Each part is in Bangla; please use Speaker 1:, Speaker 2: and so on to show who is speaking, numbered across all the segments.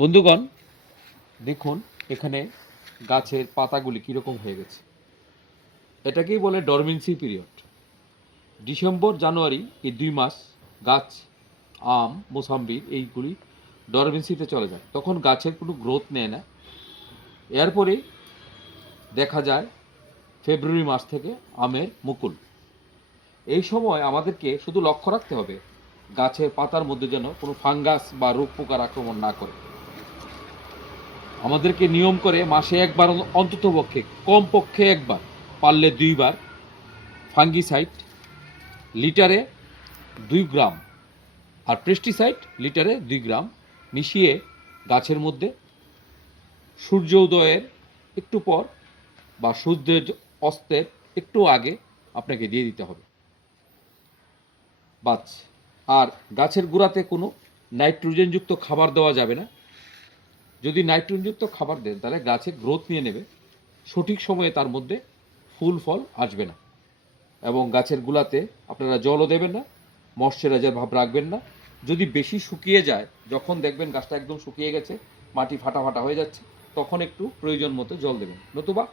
Speaker 1: বন্ধুগণ, দেখুন এখানে গাছের পাতাগুলি কীরকম হয়ে গেছে। এটাকেই বলে ডরমেন্সি পিরিয়ড। ডিসেম্বর, জানুয়ারি এই দুই মাস গাছ, আম মোসাম্বির এইগুলি ডরমেন্সিতে চলে যায়। তখন গাছের কোনো গ্রোথ নেয় না। এরপরে দেখা যায় ফেব্রুয়ারি মাস থেকে আমের মুকুল। এই সময় আমাদেরকে শুধু লক্ষ্য রাখতে হবে, গাছের পাতার মধ্যে যেন কোনো ফাঙ্গাস বা রোগ পোকার আক্রমণ না করে। আমাদেরকে নিয়ম করে মাসে একবার অন্তত পক্ষে কম পক্ষে একবার, পারলে দুইবার, ফাঙ্গিসাইড লিটারে দুই গ্রাম আর পেস্টিসাইড লিটারে দুই গ্রাম মিশিয়ে গাছের মধ্যে সূর্য উদয়ের একটু পর বা সূর্যের অস্তের একটু আগে আপনাকে দিয়ে দিতে হবে। বাস, আর গাছের গোড়াতে কোনো নাইট্রোজেনযুক্ত খাবার দেওয়া যাবে না। যদি নাইট্রোজেনযুক্ত খাবার দেন, তাহলে গাছে গ্রোথ নিয়ে নেবে। সঠিক সময়ে তার মধ্যে ফুল, ফল আসবে না। এবং গাছের গুলাতে আপনারা জলও দেবেন না ময়শ্চারাইজার ভাব রাখবেন না। যদি বেশি শুকিয়ে যায়, যখন দেখবেন গাছটা একদম শুকিয়ে গেছে, মাটি ফাটা ফাটা হয়ে যাচ্ছে, তখন একটু প্রয়োজন মতো জল দেবেন। নতুবা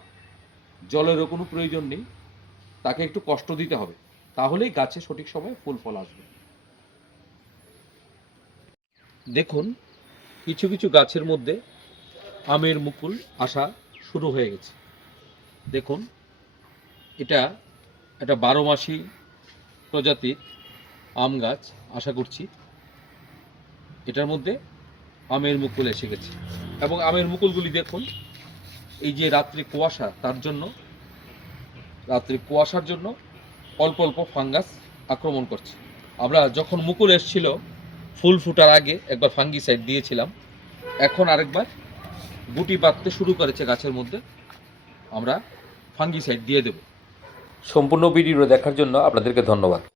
Speaker 1: জলেরও কোনো প্রয়োজন নেই, তাকে একটু কষ্ট দিতে হবে। তাহলেই গাছে সঠিক সময়ে ফুল, ফল আসবে। দেখুন কিছু কিছু গাছের মধ্যে আমের মুকুল আসা শুরু হয়ে গেছে। দেখুন, এটা একটা বারো মাসি প্রজাতির আম গাছ আশা করছি। এটার মধ্যে আমের মুকুল এসে গেছে। এবং আমের মুকুলগুলি দেখুন, এই যে রাত্রে কুয়াশা, তার জন্য, রাত্রে কুয়াশার জন্য অল্প অল্প ফাঙ্গাস আক্রমণ করছে। আমরা যখন মুকুল এসছিল ফুল ফুটার আগে একবার ফাঙ্গি সাইড দিয়েছিলাম। এখন আরেকবার গুটি পাততে শুরু করেছে গাছের মধ্যে। আমরা ফাঙ্গি সাইড দিয়ে দেব। সম্পূর্ণ ভিডিও দেখার জন্য আপনাদেরকে ধন্যবাদ।